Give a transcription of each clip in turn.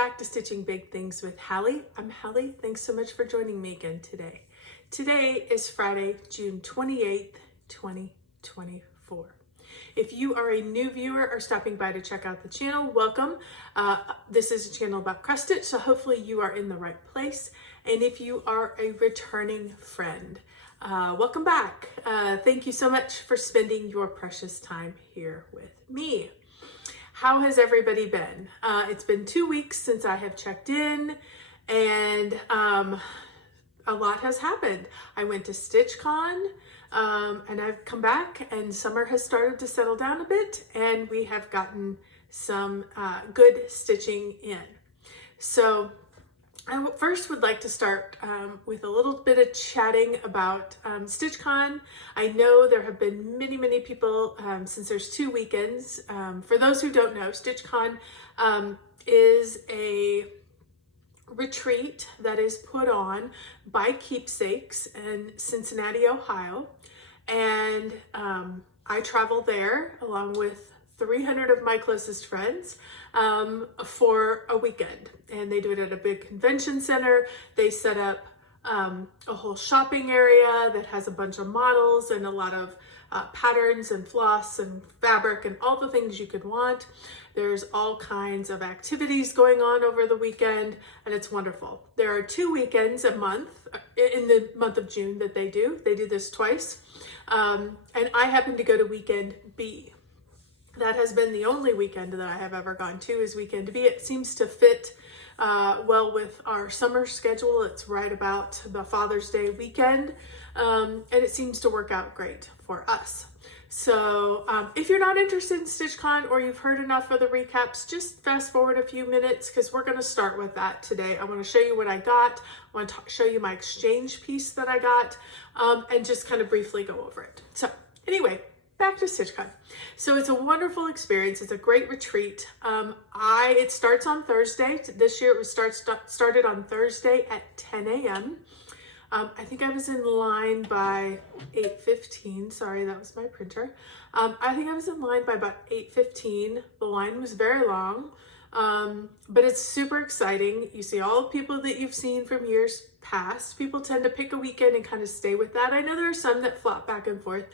back to Stitching Big Things with Hallie. I'm Hallie. Thanks so much for joining me again today. Today is Friday, June 28th, 2024. If you are a new viewer or stopping by to check out the channel, welcome. This is a channel about cross stitch, so hopefully you are in the right place. And if you are a returning friend, welcome back. Thank you so much for spending your precious time here with me. How has everybody been? It's been 2 weeks since I have checked in, and a lot has happened. I went to StitchCon, and I've come back, and summer has started to settle down a bit, and we have gotten some good stitching in. So I first would like to start with a little bit of chatting about StitchCon. I know there have been many people since there's 2 weekends. For those who don't know, StitchCon is a retreat that is put on by Keepsakes in Cincinnati, Ohio. And I travel there along with 300 of my closest friends for a weekend, and they do it at a big convention center. They set up a whole shopping area that has a bunch of models and a lot of patterns and floss and fabric and all the things you could want. There's all kinds of activities going on over the weekend, and it's wonderful. There are 2 weekends a month in the month of June that they do. They do this twice, and I happen to go to weekend B. That has been the only weekend that I have ever gone to, is weekend B. It seems to fit well with our summer schedule. It's right about the Father's Day weekend, and it seems to work out great for us. So if you're not interested in StitchCon, or you've heard enough of the recaps, just fast forward a few minutes, because we're going to start with that today. I want to show you what I got. I want to show you my exchange piece that I got, and just kind of briefly go over it. So anyway, back to StitchCon. So it's a wonderful experience. It's a great retreat. It starts on Thursday. This year it was started on Thursday at 10 a.m. I think I was in line by 8:15. Sorry, that was my printer. I think I was in line by about 8:15. The line was very long, but it's super exciting. You see all the people that you've seen from years past. People tend to pick a weekend and kind of stay with that. I know there are some that flop back and forth.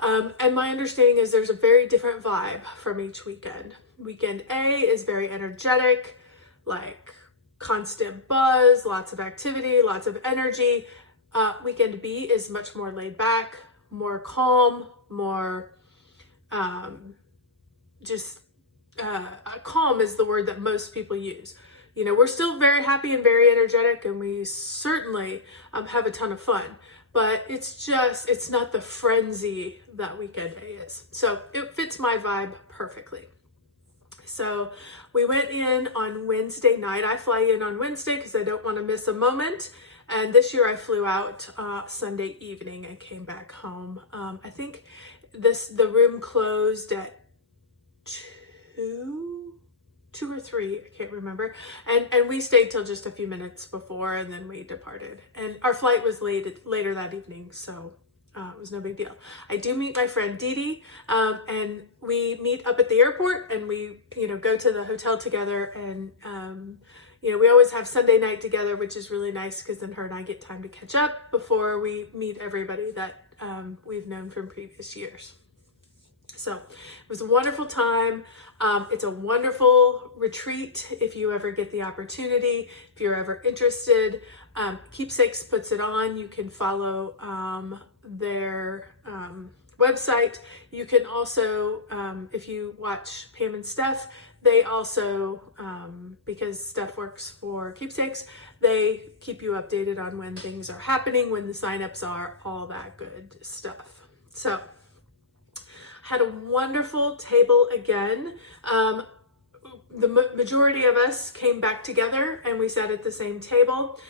And my understanding is there's a very different vibe from each weekend. Weekend A is very energetic, like constant buzz, lots of activity, lots of energy. Weekend B is much more laid back, more calm, more calm is the word that most people use. You know, we're still very happy and very energetic, and we certainly have a ton of fun. But it's not the frenzy that weekend A is. So it fits my vibe perfectly. So we went in on Wednesday night. I fly in on Wednesday because I don't want to miss a moment. And this year I flew out Sunday evening and came back home. I think the room closed at 2 or 3, I can't remember. And we stayed till just a few minutes before, and then we departed. And our flight was later that evening, so it was no big deal. I do meet my friend Dee Dee, and we meet up at the airport, and we, go to the hotel together. And, we always have Sunday night together, which is really nice, because then her and I get time to catch up before we meet everybody that we've known from previous years. So it was a wonderful time. It's a wonderful retreat if you ever get the opportunity, if you're ever interested. Keepsakes puts it on. You can follow their website. You can also, if you watch Pam and Steph, they also, because Steph works for Keepsakes, they keep you updated on when things are happening, when the signups are, all that good stuff. So had a wonderful table again. The majority of us came back together and we sat at the same table.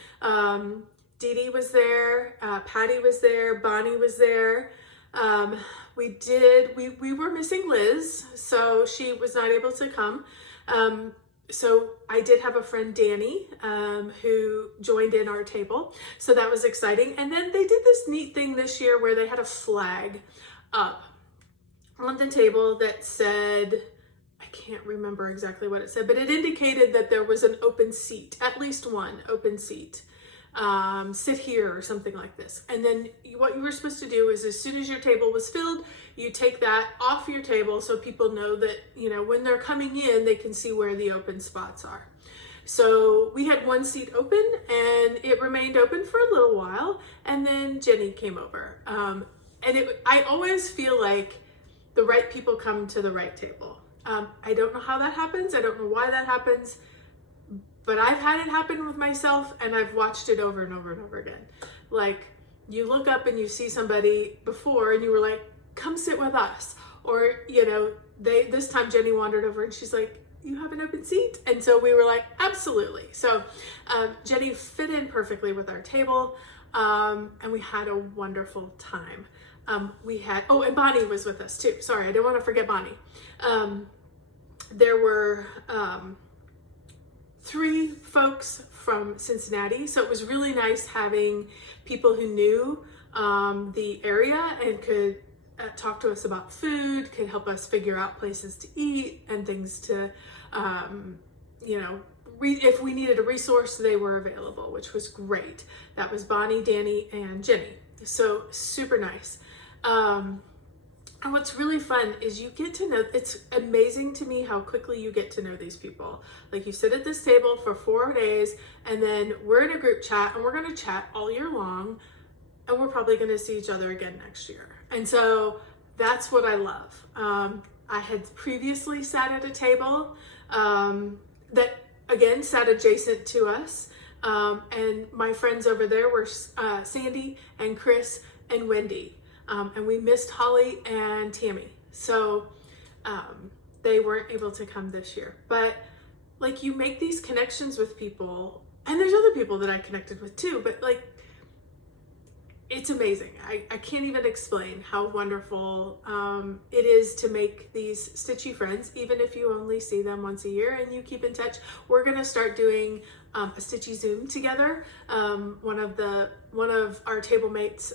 Dee Dee was there, Patty was there, Bonnie was there. We were missing Liz, so she was not able to come. So I did have a friend, Danny, who joined in our table. So that was exciting. And then they did this neat thing this year where they had a flag up on the table that said I can't remember exactly what it said, but it indicated that there was an open seat, at least one open seat. Sit here or something like this. And then what you were supposed to do is, as soon as your table was filled, you take that off your table so people know that, you know, when they're coming in, they can see where the open spots are. So we had one seat open and it remained open for a little while, and then Jenny came over. I always feel like the right people come to the right table. I don't know how that happens. I don't know why that happens, but I've had it happen with myself, and I've watched it over and over and over again. Like, you look up and you see somebody before and you were like, come sit with us. Or, you know, this time Jenny wandered over and she's like, you have an open seat? And so we were like, absolutely. So Jenny fit in perfectly with our table, and we had a wonderful time. And Bonnie was with us too. Sorry, I didn't want to forget Bonnie. There were 3 folks from Cincinnati, so it was really nice having people who knew the area and could talk to us about food, could help us figure out places to eat and things to, if we needed a resource, they were available, which was great. That was Bonnie, Danny, and Jenny. So super nice. And what's really fun is you get to know, it's amazing to me how quickly you get to know these people. Like, you sit at this table for 4 days, and then we're in a group chat, and we're going to chat all year long, and we're probably going to see each other again next year. And so that's what I love. I had previously sat at a table that, again, sat adjacent to us. And my friends over there were Sandy and Chris and Wendy. And we missed Holly and Tammy. So they weren't able to come this year. But like, you make these connections with people, and there's other people that I connected with too, but like, it's amazing. I can't even explain how wonderful it is to make these stitchy friends, even if you only see them once a year and you keep in touch. We're gonna start doing a stitchy Zoom together. One of our Tablemates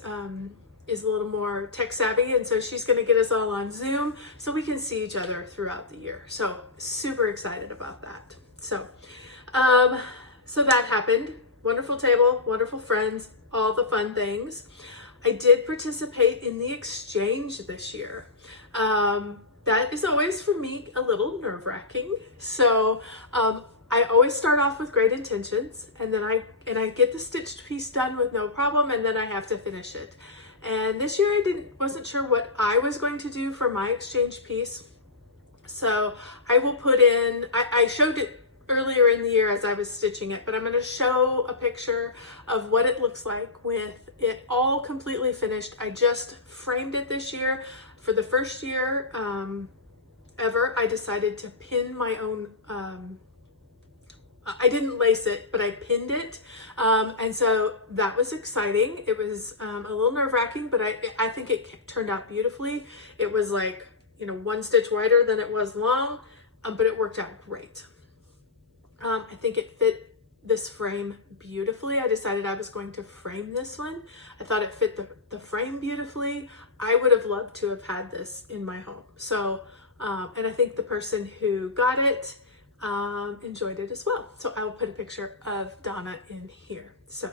is a little more tech savvy, and so she's gonna get us all on Zoom so we can see each other throughout the year. So super excited about that. So that happened. Wonderful table, wonderful friends, all the fun things. I did participate in the exchange this year. That is always for me a little nerve-wracking. So I always start off with great intentions, and then I get the stitched piece done with no problem, and then I have to finish it. And this year I wasn't sure what I was going to do for my exchange piece. So I will put in, I showed it earlier in the year as I was stitching it, but I'm going to show a picture of what it looks like with it all completely finished. I just framed it this year. For the first year ever, I decided to pin my own, I didn't lace it, but I pinned it. And so that was exciting. It was a little nerve-wracking, but I think it turned out beautifully. It was like, 1 stitch wider than it was long, but it worked out great. I think it fit this frame beautifully. I decided I was going to frame this one. I thought it fit the frame beautifully. I would have loved to have had this in my home. So, and I think the person who got it enjoyed it as well. So I will put a picture of Donna in here. So,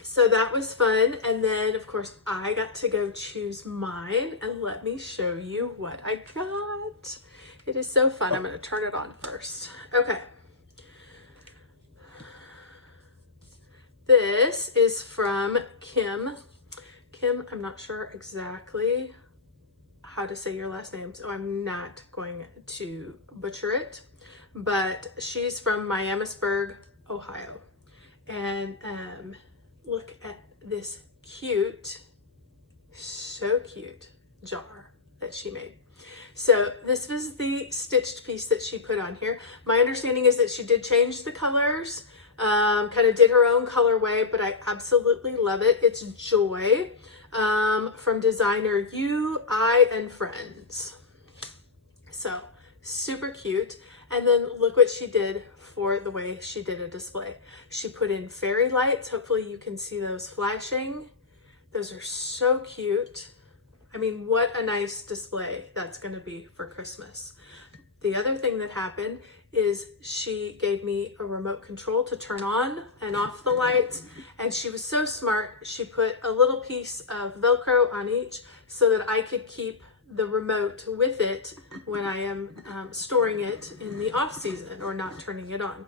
so that was fun. And then of course I got to go choose mine, and let me show you what I got. It is so fun. I'm going to turn it on first. Okay. This is from Kim. Kim, I'm not sure exactly how to say your last name, so I'm not going to butcher it, but she's from Miamisburg, Ohio. And look at this cute, so cute jar that she made. So this was the stitched piece that she put on here. My understanding is that she did change the colors, kind of did her own colorway, but I absolutely love it. It's Joy from designer U.I. and Friends. So super cute. And then look what she did for the way she did a display. She put in fairy lights. Hopefully you can see those flashing. Those are so cute. I mean, what a nice display that's going to be for Christmas. The other thing that happened is she gave me a remote control to turn on and off the lights. And she was so smart. She put a little piece of Velcro on each so that I could keep the remote with it when I am storing it in the off season or not turning it on.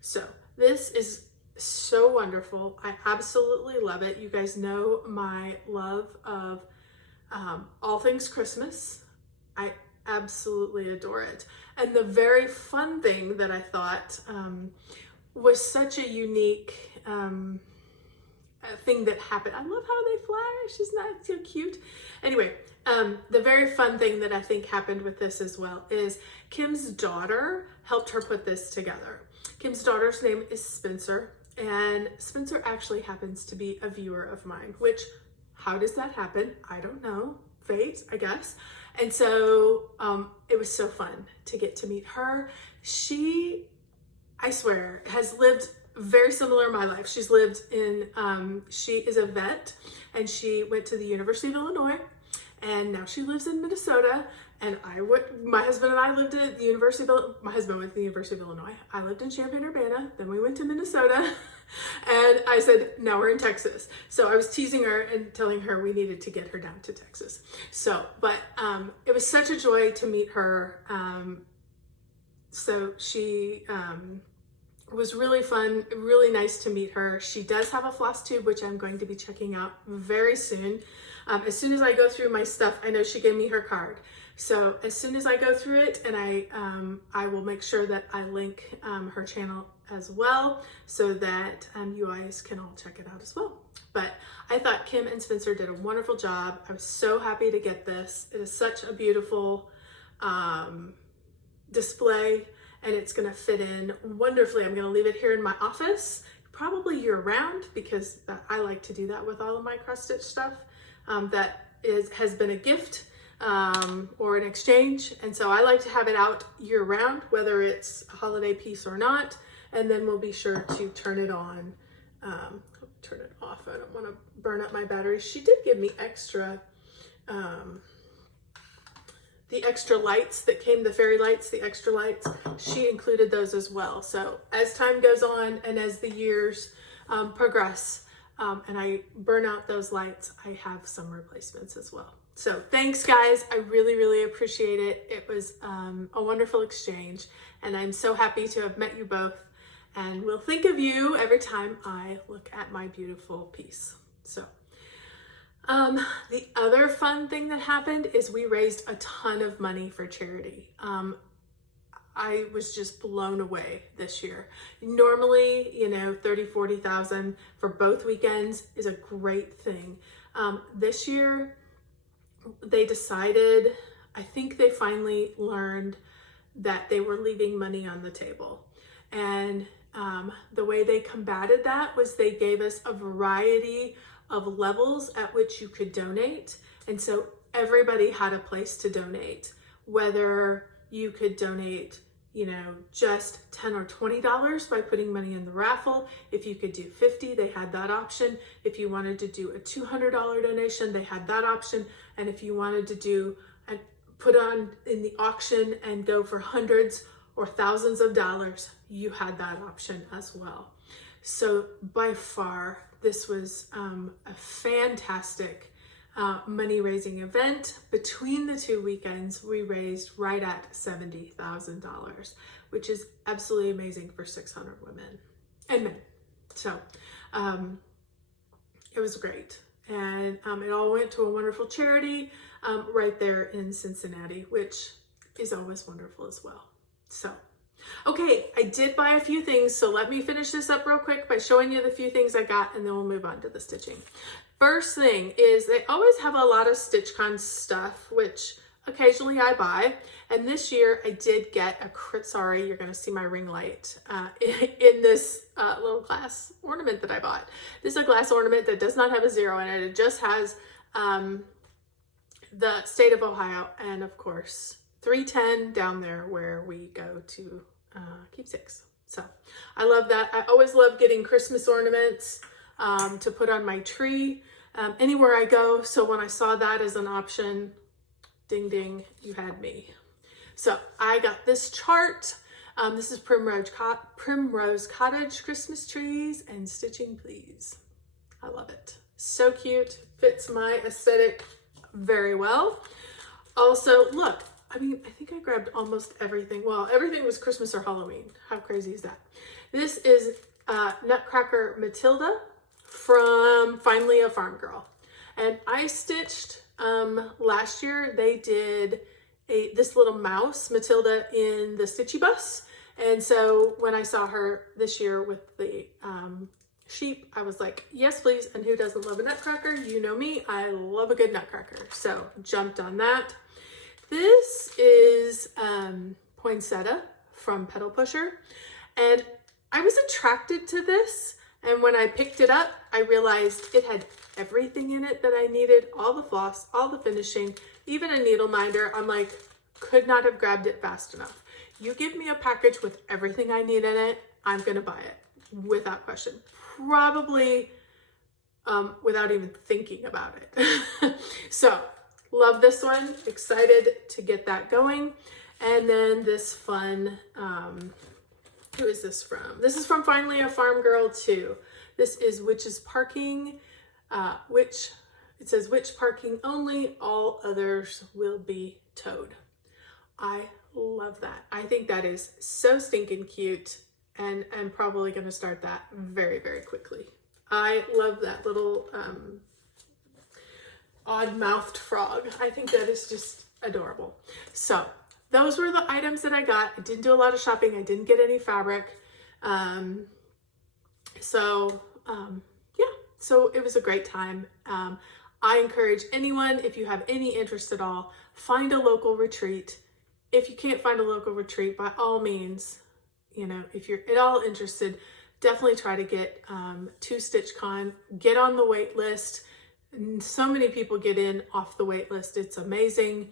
So this is so wonderful. I absolutely love it. You guys know my love of all things Christmas. I absolutely adore it. And the very fun thing that I thought was such a unique thing that happened. I love how they flash. Isn't that so cute? Anyway, the very fun thing that I think happened with this as well is Kim's daughter helped her put this together. Kim's daughter's name is Spencer, and Spencer actually happens to be a viewer of mine, which, how does that happen? I don't know. Fate, I guess. And so it was so fun to get to meet her. She, I swear, has lived very similar in my life. She's lived in, she is a vet, and she went to the University of Illinois, and now she lives in Minnesota. And my husband and I lived at the University of, my husband went to the University of Illinois. I lived in Champaign-Urbana, then we went to Minnesota. And I said, now we're in Texas. So I was teasing her and telling her we needed to get her down to Texas. So, but it was such a joy to meet her. So she was really fun, really nice to meet her. She does have a Flosstube, which I'm going to be checking out very soon. As soon as I go through my stuff, I know she gave me her card. So as soon as I go through it, and I will make sure that I link her channel as well, so that you guys can all check it out as well. But I thought Kim and Spencer did a wonderful job. I was so happy to get this. It is such a beautiful display, and it's gonna fit in wonderfully. I'm gonna leave it here in my office, probably year round, because I like to do that with all of my cross-stitch stuff that has been a gift or an exchange. And so I like to have it out year round, whether it's a holiday piece or not. And then we'll be sure to turn it on, turn it off. I don't want to burn up my batteries. She did give me extra, the extra lights that came, the fairy lights, the extra lights. She included those as well. So as time goes on and as the years progress, and I burn out those lights, I have some replacements as well. So thanks, guys. I really, really appreciate it. It was a wonderful exchange, and I'm so happy to have met you both, and will think of you every time I look at my beautiful piece. So the other fun thing that happened is we raised a ton of money for charity. I was just blown away this year. Normally, 30, 40,000 for both weekends is a great thing. This year, they decided, I think they finally learned that they were leaving money on the table. And the way they combated that was they gave us a variety of levels at which you could donate. And so everybody had a place to donate, whether you could donate just $10 or $20 by putting money in the raffle. If you could do 50, they had that option. If you wanted to do a $200 donation, they had that option. And if you wanted to do and put on in the auction and go for hundreds or thousands of dollars, you had that option as well. So by far, this was a fantastic money-raising event. Between the two weekends, we raised right at $70,000, which is absolutely amazing for 600 women and men. So it was great. And it all went to a wonderful charity right there in Cincinnati, which is always wonderful as well. So, okay, I did buy a few things, so let me finish this up real quick by showing you the few things I got, and then we'll move on to the stitching. First thing is they always have a lot of StitchCon stuff, which occasionally I buy. And this year I did get sorry, you're gonna see my ring light in this little glass ornament that I bought. This is a glass ornament that does not have a 0 in it. It just has the state of Ohio, and of course, 310 down there where we go to keepsakes. So I love that. I always love getting Christmas ornaments to put on my tree. anywhere I go. So when I saw that as an option, ding, ding, you had me. So I got this chart. This is Primrose Cottage Christmas trees and stitching, please. I love it. So cute. Fits my aesthetic very well. Also, look, I mean, I think I grabbed almost everything. Well, everything was Christmas or Halloween. How crazy is that? This is Nutcracker Matilda from Finally a Farm Girl. And I stitched, last year, they did this little mouse, Matilda, in the Stitchy Bus. And so when I saw her this year with the sheep, I was like, yes, please. And who doesn't love a nutcracker? You know me, I love a good nutcracker. So jumped on that. This is Poinsettia from Pedal Pusher. And I was attracted to this. And when I picked it up, I realized it had everything in it that I needed, all the floss, all the finishing, even a needle minder. I'm like, could not have grabbed it fast enough. You give me a package with everything I need in it, I'm gonna buy it without question. Probably without even thinking about it. So love this one, excited to get that going. And then this fun, who is this from? This is from Finally a Farm Girl too. This is Witch's Parking, it says Witch Parking only, all others will be towed. I love that. I think that is so stinking cute, and I'm probably gonna start that very, very quickly. I love that little odd-mouthed frog. I think that is just adorable. So those were the items that I got. I didn't do a lot of shopping. I didn't get any fabric. Yeah, so it was a great time. I encourage anyone, if you have any interest at all, find a local retreat. If you can't find a local retreat, by all means, you know, if you're at all interested, definitely try to get to StitchCon, get on the wait list. So many people get in off the wait list. It's amazing.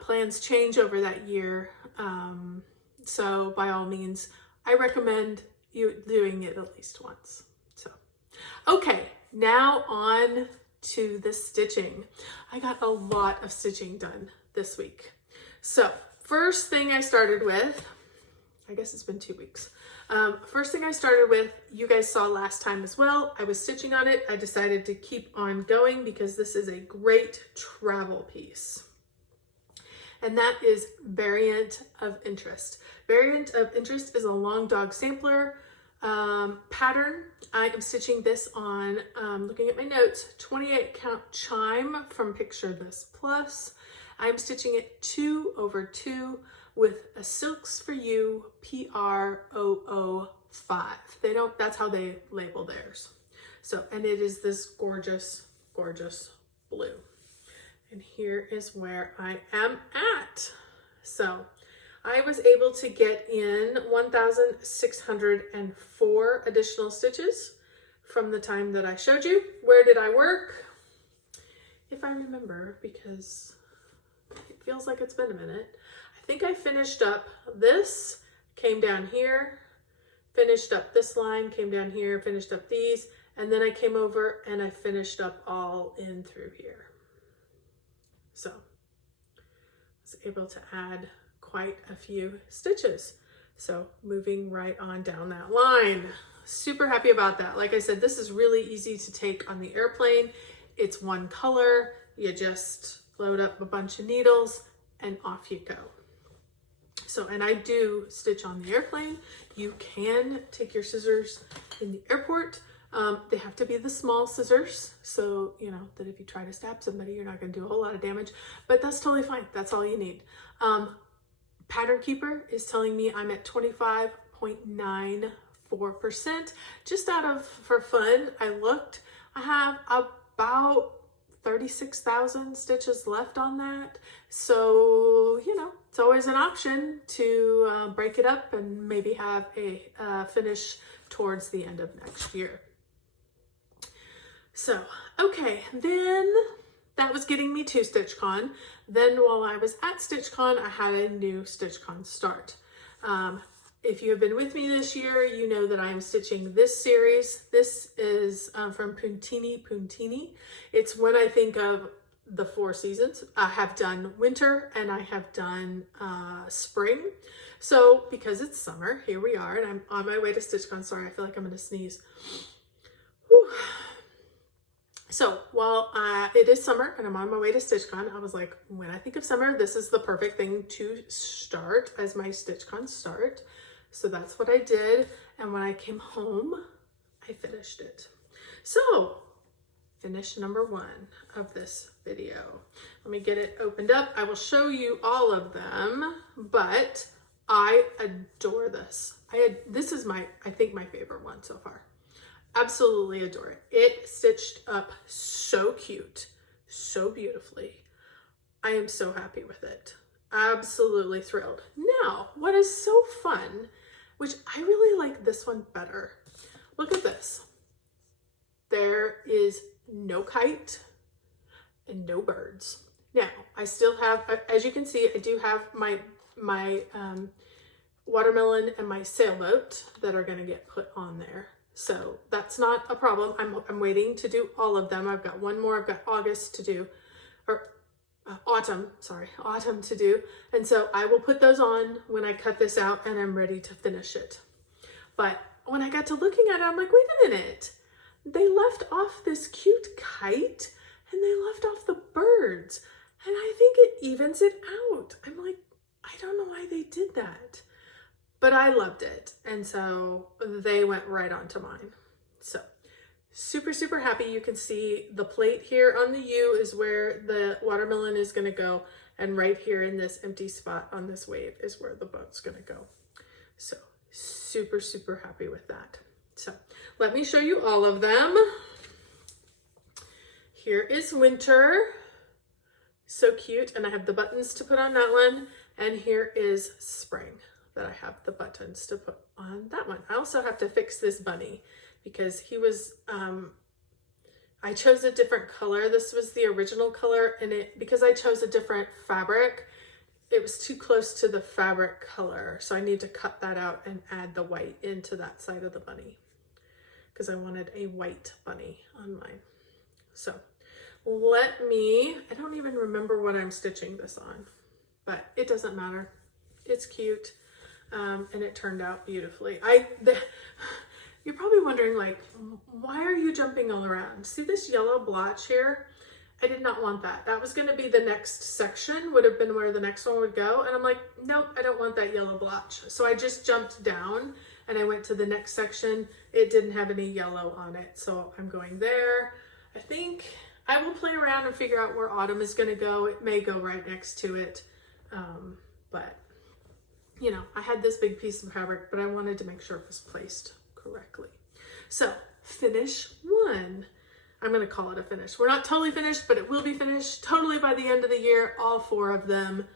Plans change over that year. So by all means, I recommend you doing it at least once. So, okay, now on to the stitching. I got a lot of stitching done this week. So first thing I started with, I guess it's been 2 weeks. First thing I started with, you guys saw last time as well. I was stitching on it. I decided to keep on going because this is a great travel piece. And that is Variant of Interest. Variant of Interest is a long dog sampler pattern. I am stitching this on, looking at my notes, 28 count chime from Picture This Plus. I'm stitching it 2 over 2 with a Silks for You PR005. That's how they label theirs. So, and it is this gorgeous, gorgeous blue. And here is where I am at. So I was able to get in 1,604 additional stitches from the time that I showed you. Where did I work? If I remember, because it feels like it's been a minute. I think I finished up this, came down here, finished up this line, came down here, finished up these, and then I came over and I finished up all in through here. So I was able to add quite a few stitches. So moving right on down that line. Super happy about that. Like I said, this is really easy to take on the airplane. It's one color. You just load up a bunch of needles and off you go. So, and I do stitch on the airplane. You can take your scissors in the airport. They have to be the small scissors, so you know that if you try to stab somebody, you're not going to do a whole lot of damage, but that's totally fine. That's all you need. Pattern Keeper is telling me I'm at 25.94%. Just for fun, I looked. I have about 36,000 stitches left on that. So, you know, it's always an option to break it up and maybe have a finish towards the end of next year. So, okay, then that was getting me to StitchCon. Then while I was at StitchCon, I had a new StitchCon start. If you have been with me this year, you know that I am stitching this series. This is from Puntini Puntini. It's when I think of the 4 seasons. I have done winter and I have done spring. So because it's summer, here we are, and I'm on my way to StitchCon. Sorry, I feel like I'm gonna sneeze. Whew. So while it is summer and I'm on my way to StitchCon, I was like, when I think of summer, this is the perfect thing to start as my StitchCon start. So that's what I did. And when I came home, I finished it. So finish number 1 of this video. Let me get it opened up. I will show you all of them, but I adore this. This is I think my favorite one so far. Absolutely adore it. It stitched up so cute, so beautifully. I am so happy with it. Absolutely thrilled. Now, what is so fun, which I really like this one better. Look at this. There is no kite and no birds. Now, I still have, as you can see, I do have my watermelon and my sailboat that are gonna get put on there. So that's not a problem. I'm waiting to do all of them. I've got one more. I've got August to do, or autumn to do. And so I will put those on when I cut this out and I'm ready to finish it. But when I got to looking at it, I'm like, wait a minute. They left off this cute kite and they left off the birds. And I think it evens it out. I'm like, I don't know why they did that. But I loved it. And so they went right onto mine. So super, super happy. You can see the plate here on the U is where the watermelon is gonna go. And right here in this empty spot on this wave is where the boat's gonna go. So super, super happy with that. So let me show you all of them. Here is winter. So cute. And I have the buttons to put on that one. And here is spring that I have the buttons to put on that one. I also have to fix this bunny because he was, I chose a different color. This was the original color, and because I chose a different fabric, it was too close to the fabric color. So I need to cut that out and add the white into that side of the bunny because I wanted a white bunny on mine. So I don't even remember what I'm stitching this on, but it doesn't matter. It's cute. And it turned out beautifully. You're probably wondering, like, why are you jumping all around? See this yellow blotch here? I did not want that. That was gonna be the next section, would have been where the next one would go. And I'm like, nope, I don't want that yellow blotch. So I just jumped down and I went to the next section. It didn't have any yellow on it. So I'm going there. I think I will play around and figure out where autumn is gonna go. It may go right next to it, but you know, I had this big piece of fabric, but I wanted to make sure it was placed correctly. So finish 1. I'm gonna call it a finish. We're not totally finished, but it will be finished totally by the end of the year, all 4 of them,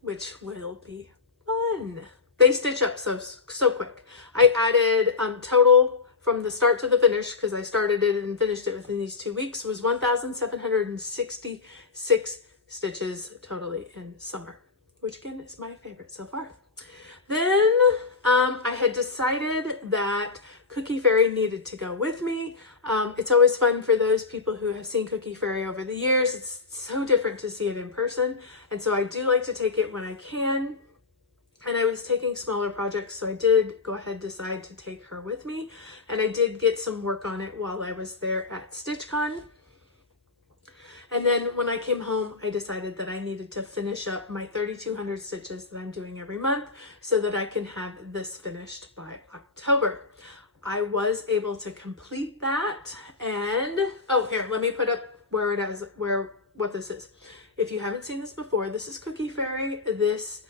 which will be fun. They stitch up so quick. I added total from the start to the finish, because I started it and finished it within these 2 weeks, was 1,766 stitches totally in summer, which again is my favorite so far. Then I had decided that Cookie Fairy needed to go with me. It's always fun for those people who have seen Cookie Fairy over the years. It's so different to see it in person. And so I do like to take it when I can. And I was taking smaller projects, so I did go ahead and decide to take her with me. And I did get some work on it while I was there at StitchCon. And then when I came home, I decided that I needed to finish up my 3,200 stitches that I'm doing every month so that I can have this finished by October. I was able to complete that, and oh, here, let me put up where it is, what this is. If you haven't seen this before, this is Cookie Fairy. This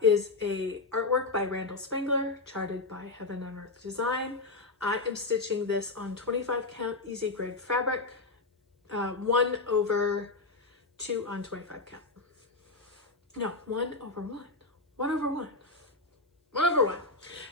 is a artwork by Randall Spangler, charted by Heaven and Earth Design. I am stitching this on 25 count easy grade fabric. 1/2 on 25 count. No, 1/1. 1/1. 1/1.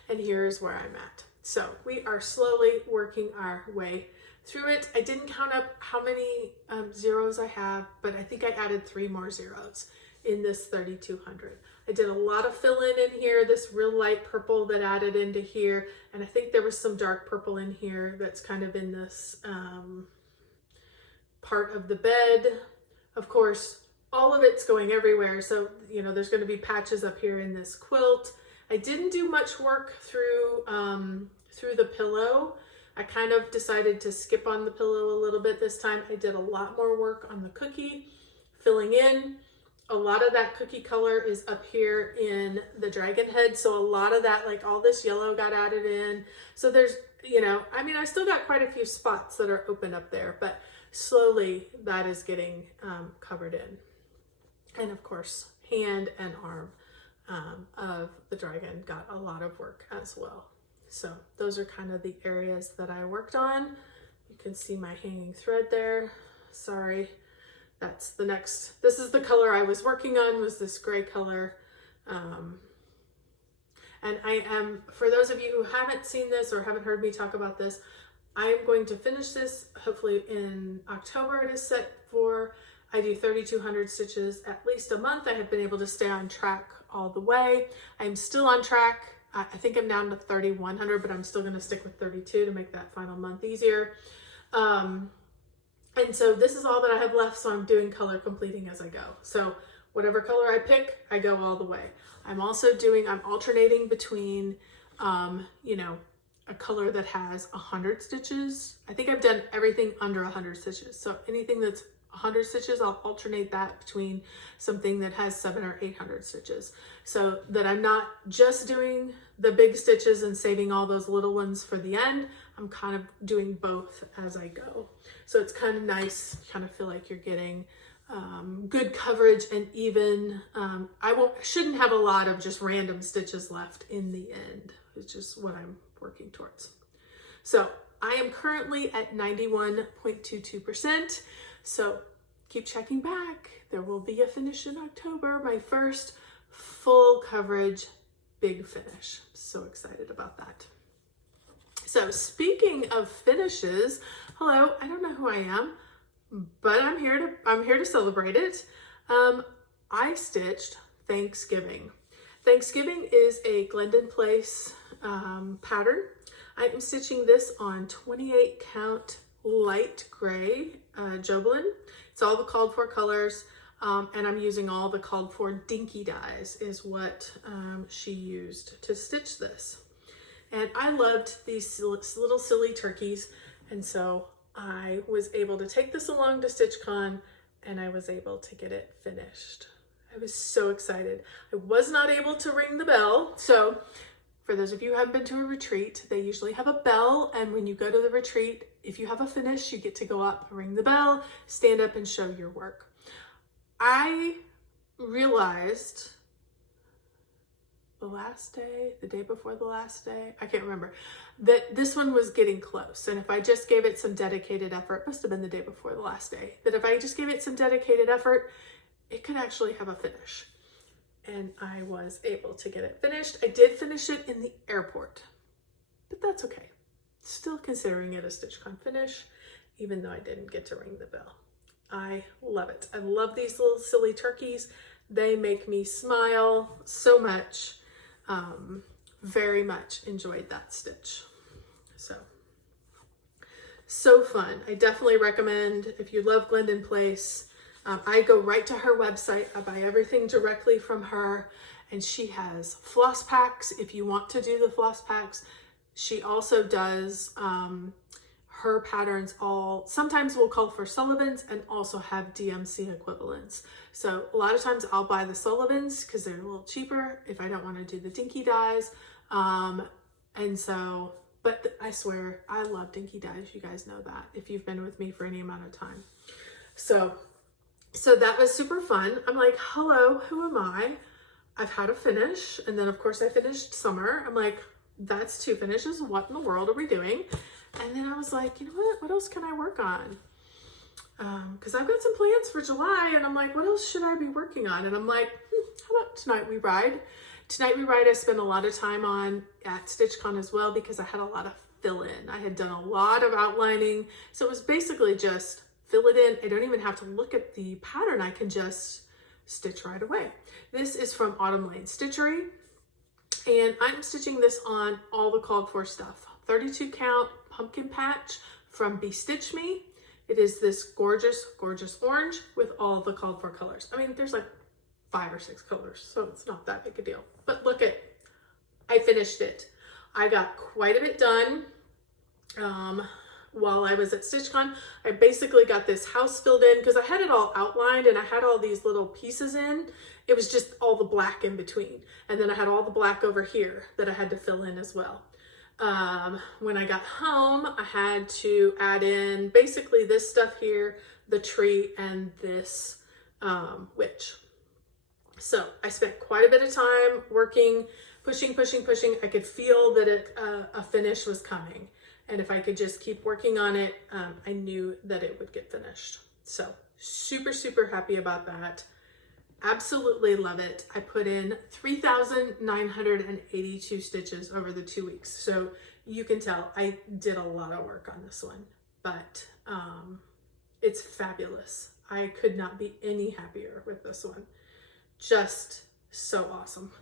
And here's where I'm at. So we are slowly working our way through it. I didn't count up how many zeros I have, but I think I added 3 more zeros in this 3,200. I did a lot of fill in here, this real light purple that added into here. And I think there was some dark purple in here that's kind of in this part of the bed. Of course, all of it's going everywhere. So, you know, there's going to be patches up here in this quilt. I didn't do much work through the pillow. I kind of decided to skip on the pillow a little bit this time. I did a lot more work on the cookie, filling in. A lot of that cookie color is up here in the dragon head. So a lot of that, like all this yellow got added in. So there's, you know, I mean, I still got quite a few spots that are open up there, but slowly that is getting covered in. And of course, hand and arm of the dragon got a lot of work as well. So those are kind of the areas that I worked on. You can see my hanging thread there. Sorry, that's the next, this is the color I was working on, was this gray color. And I am, for those of you who haven't seen this or haven't heard me talk about this, I'm going to finish this hopefully in October. It is set for, I do 3,200 stitches at least a month. I have been able to stay on track all the way. I'm still on track. I think I'm down to 3,100, but I'm still going to stick with 32 to make that final month easier. And so this is all that I have left. So I'm doing color completing as I go. So whatever color I pick, I go all the way. I'm alternating between, you know, a color that has 100 stitches. I think I've done everything under 100 stitches. So anything that's 100 stitches, I'll alternate that between something that has 700 or 800 stitches, so that I'm not just doing the big stitches and saving all those little ones for the end. I'm kind of doing both as I go. So it's kind of nice, kind of feel like you're getting good coverage and even, shouldn't have a lot of just random stitches left in the end. It's just what I'm working towards. So I am currently at 91.22%. So keep checking back. There will be a finish in October, my first full coverage, big finish. So excited about that. So speaking of finishes, hello, I don't know who I am, but I'm here to celebrate it. I stitched Thanksgiving. Thanksgiving is a Glendon Place pattern. I'm stitching this on 28 count light gray Jobelin. It's all the called for colors, and I'm using all the called for dinky dyes is what she used to stitch this. And I loved these little silly turkeys, and so I was able to take this along to StitchCon, and I was able to get it finished. I was so excited. I was not able to ring the bell, so for those of you who haven't been to a retreat, they usually have a bell, and when you go to the retreat, if you have a finish, you get to go up, ring the bell, stand up and show your work. I realized the last day, the day before the last day, I can't remember, that this one was getting close. And if I just gave it some dedicated effort, must have been the day before the last day, that if I just gave it some dedicated effort, it could actually have a finish. And I was able to get it finished. I did finish it in the airport, but that's okay. Still considering it a StitchCon finish, even though I didn't get to ring the bell. I love it. I love these little silly turkeys. They make me smile so much. Very much enjoyed that stitch. So fun. I definitely recommend, if you love Glendon Place, I go right to her website. I buy everything directly from her, and she has floss packs if you want to do the floss packs. She also does her patterns sometimes will call for Sullivans and also have DMC equivalents. So a lot of times I'll buy the Sullivans because they're a little cheaper if I don't want to do the dinky dyes. But I swear, I love dinky dyes. You guys know that if you've been with me for any amount of time. So that was super fun. I'm like, hello, who am I? I've had a finish. And then of course I finished summer. I'm like, that's 2 finishes. What in the world are we doing? And then I was like, you know what else can I work on? Because I've got some plans for July, and I'm like, what else should I be working on? And I'm like, how about Tonight We Ride? Tonight We Ride I spent a lot of time on at StitchCon as well because I had a lot of fill in. I had done a lot of outlining. So it was basically just fill it in. I don't even have to look at the pattern. I can just stitch right away. This is from Autumn Lane Stitchery, and I'm stitching this on all the called for stuff. 32 count pumpkin patch from Be Stitch Me. It is this gorgeous, gorgeous orange with all the called for colors. I mean, there's like 5 or 6 colors, so it's not that big a deal. But look at, I finished it. I got quite a bit done. While I was at StitchCon, I basically got this house filled in because I had it all outlined and I had all these little pieces in. It was just all the black in between. And then I had all the black over here that I had to fill in as well. When I got home, I had to add in basically this stuff here, the tree, and this witch. So I spent quite a bit of time working, pushing. I could feel that a finish was coming. And if I could just keep working on it, I knew that it would get finished. So super, super happy about that. Absolutely love it. I put in 3,982 stitches over the 2 weeks. So you can tell I did a lot of work on this one, but it's fabulous. I could not be any happier with this one. Just so awesome.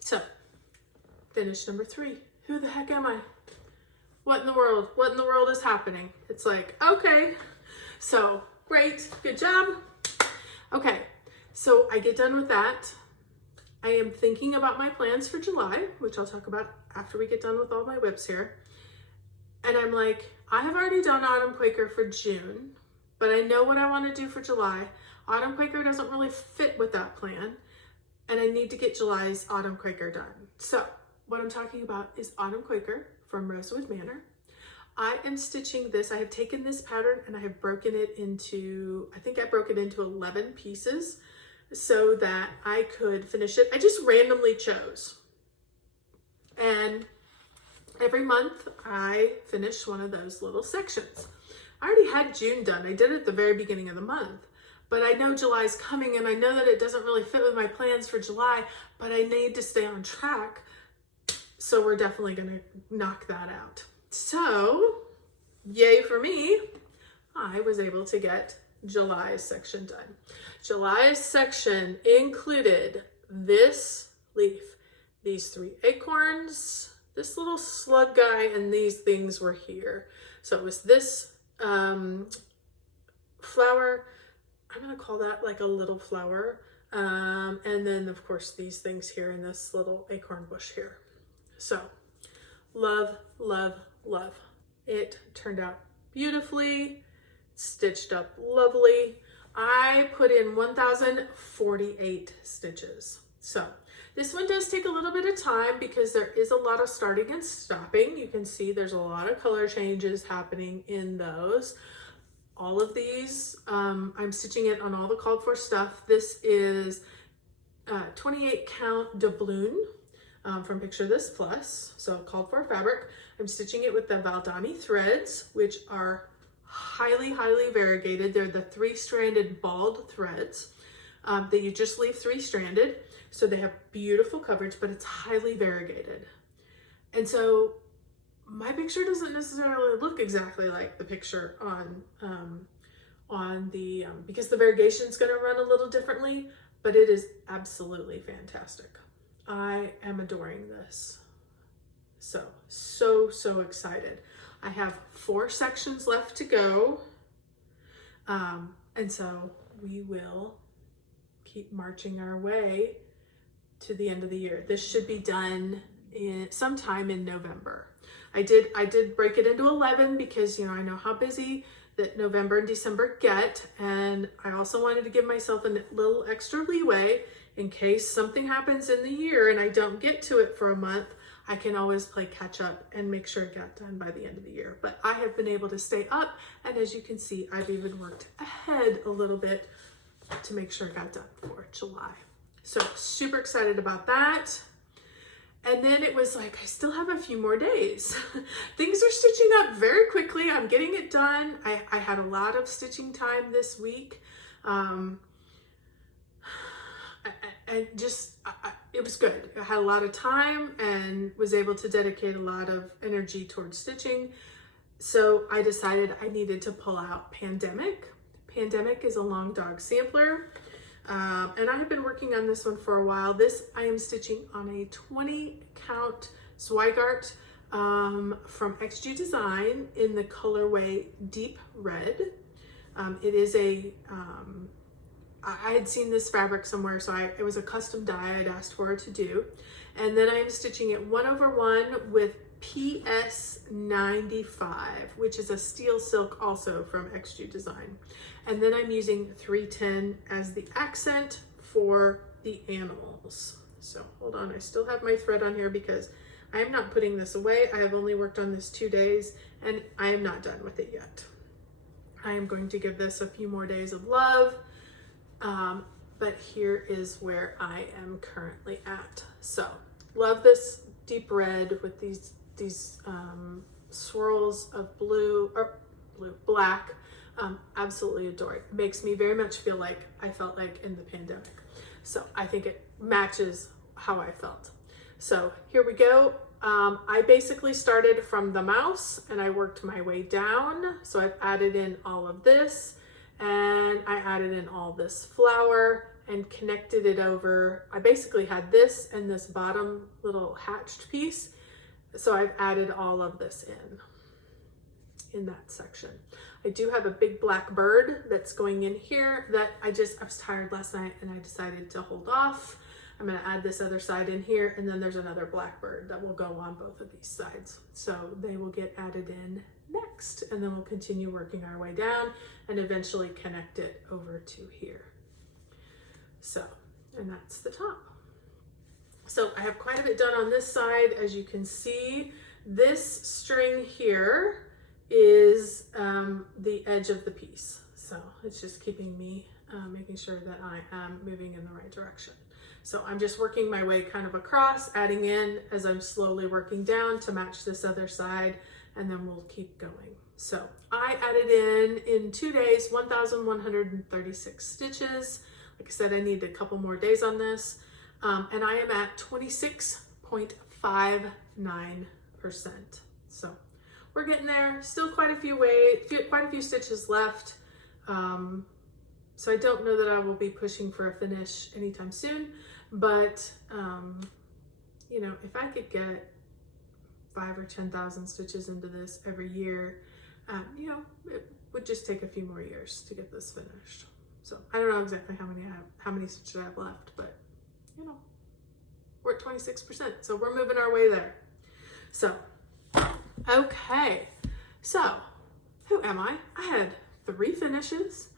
So finish number 3. Who the heck am I? What in the world? What in the world is happening? It's like, okay, so great, good job. Okay, so I get done with that. I am thinking about my plans for July, which I'll talk about after we get done with all my whips here. And I'm like, I have already done Autumn Quaker for June, but I know what I want to do for July. Autumn Quaker doesn't really fit with that plan, and I need to get July's Autumn Quaker done. So what I'm talking about is Autumn Quaker from Rosewood Manor. I am stitching this. I have taken this pattern and I have broken it into, I think I broke it into 11 pieces so that I could finish it. I just randomly chose. And every month I finish one of those little sections. I already had June done. I did it at the very beginning of the month. But I know July's coming and I know that it doesn't really fit with my plans for July, but I need to stay on track. So we're definitely going to knock that out. So, yay for me, I was able to get July's section done. July's section included this leaf, these 3 acorns, this little slug guy, and these things were here. So it was this flower, I'm going to call that like a little flower, and then of course these things here and this little acorn bush here. So love, love, love. It turned out beautifully, stitched up lovely. I put in 1,048 stitches. So this one does take a little bit of time because there is a lot of starting and stopping. You can see there's a lot of color changes happening in those. All of these, I'm stitching it on all the called for stuff. This is 28 count doubloon. From Picture This Plus, so called for fabric. I'm stitching it with the Valdani threads, which are highly, highly variegated. They're the 3-stranded balled threads that you just leave 3-stranded. So they have beautiful coverage, but it's highly variegated. And so my picture doesn't necessarily look exactly like the picture on the, because the variegation is going to run a little differently, but it is absolutely fantastic. I am adoring this. So excited. I have 4 sections left to go. And so we will keep marching our way to the end of the year. This should be done sometime in November. I did break it into 11 because, you know, I know how busy that November and December get. And I also wanted to give myself a little extra leeway in case something happens in the year and I don't get to it for a month. I can always play catch up and make sure it got done by the end of the year. But I have been able to stay up, and as you can see, I've even worked ahead a little bit to make sure it got done for July. So super excited about that. And then it was like, I still have a few more days. Things are stitching up very quickly. I'm getting it done. I had a lot of stitching time this week. And just, it was good. I had a lot of time and was able to dedicate a lot of energy towards stitching. So I decided I needed to pull out Pandemic. Pandemic is a long dog sampler. And I have been working on this one for a while. This I am stitching on a 20 count Zweigart from XG Design in the colorway Deep Red. It is a, I had seen this fabric somewhere, so it was a custom dye I'd asked for her to do. And then I am stitching it 1/1 with PS 95, which is a steel silk also from XG Design. And then I'm using 310 as the accent for the animals. So hold on, I still have my thread on here because I am not putting this away. I have only worked on this 2 days and I am not done with it yet. I am going to give this a few more days of love. But here is where I am currently at. So love this deep red with these swirls of black. Absolutely adore it. Makes me very much feel like I felt like in the pandemic. So I think it matches how I felt. So here we go. I basically started from the mouse and I worked my way down. So I've added in all of this and I added in all this flower and connected it over. I basically had this and this bottom little hatched piece. So I've added all of this in that section. I do have a big black bird that's going in here that I was tired last night and I decided to hold off. I'm going to add this other side in here, and then there's another black bird that will go on both of these sides. So they will get added in next, and then we'll continue working our way down and eventually connect it over to here. So, and that's the top. So I have quite a bit done on this side. As you can see, this string here is the edge of the piece. So it's just keeping me, making sure that I am moving in the right direction. So I'm just working my way kind of across, adding in as I'm slowly working down to match this other side, and then we'll keep going. So I added in 2 days, 1,136 stitches. Like I said, I need a couple more days on this. And I am at 26.59%. So we're getting there. Still quite a few stitches left. So I don't know that I will be pushing for a finish anytime soon, but you know, if I could get 5,000 or 10,000 stitches into this every year, you know, it would just take a few more years to get this finished. So I don't know exactly how many stitches I have left, but you know, we're at 26%, so we're moving our way there. So, okay, so who am I? I had 3 finishes.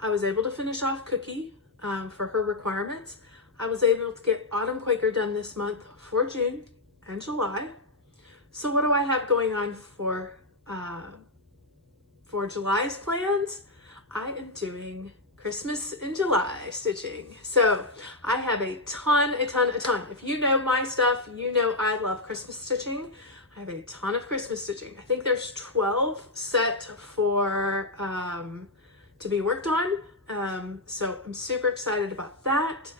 I was able to finish off Cookie for her requirements. I was able to get Autumn Quaker done this month for June and July. So what do I have going on for July's plans? I am doing Christmas in July stitching. So I have a ton. If you know my stuff, you know I love Christmas stitching. I have a ton of Christmas stitching. I think there's 12 set for to be worked on. So I'm super excited about that.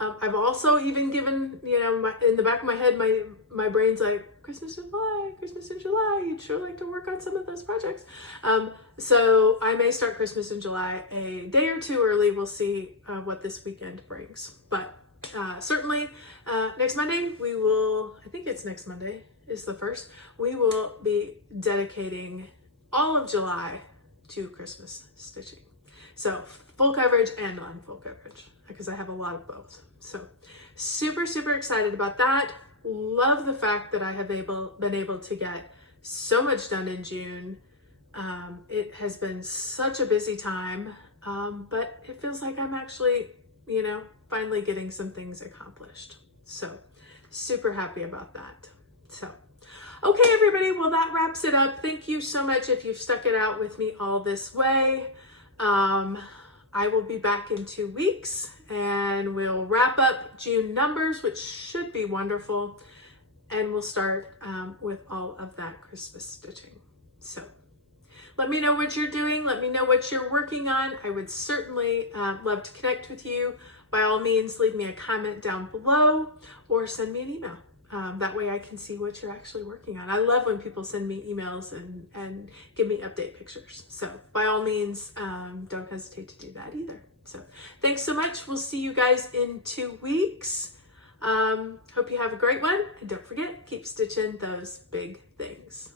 I've also even given, you know, in the back of my head, my brain's like, Christmas in July, you'd sure like to work on some of those projects. So I may start Christmas in July a day or two early. We'll see what this weekend brings. But certainly next Monday, I think it's next Monday is the 1st, we will be dedicating all of July to Christmas stitching. So full coverage and non-full coverage, because I have a lot of both. So super excited about that. Love the fact that I have been able to get so much done in June. It has been such a busy time, but it feels like I'm actually, you know, finally getting some things accomplished. So super happy about that. So, okay, everybody, well, that wraps it up. Thank you so much if you've stuck it out with me all this way. I will be back in 2 weeks and we'll wrap up June numbers, which should be wonderful. And we'll start with all of that Christmas stitching. So let me know what you're doing. Let me know what you're working on. I would certainly love to connect with you. By all means, leave me a comment down below or send me an email. That way I can see what you're actually working on. I love when people send me emails and give me update pictures. So by all means, don't hesitate to do that either. So thanks so much. We'll see you guys in 2 weeks. Hope you have a great one. And don't forget, keep stitching those big things.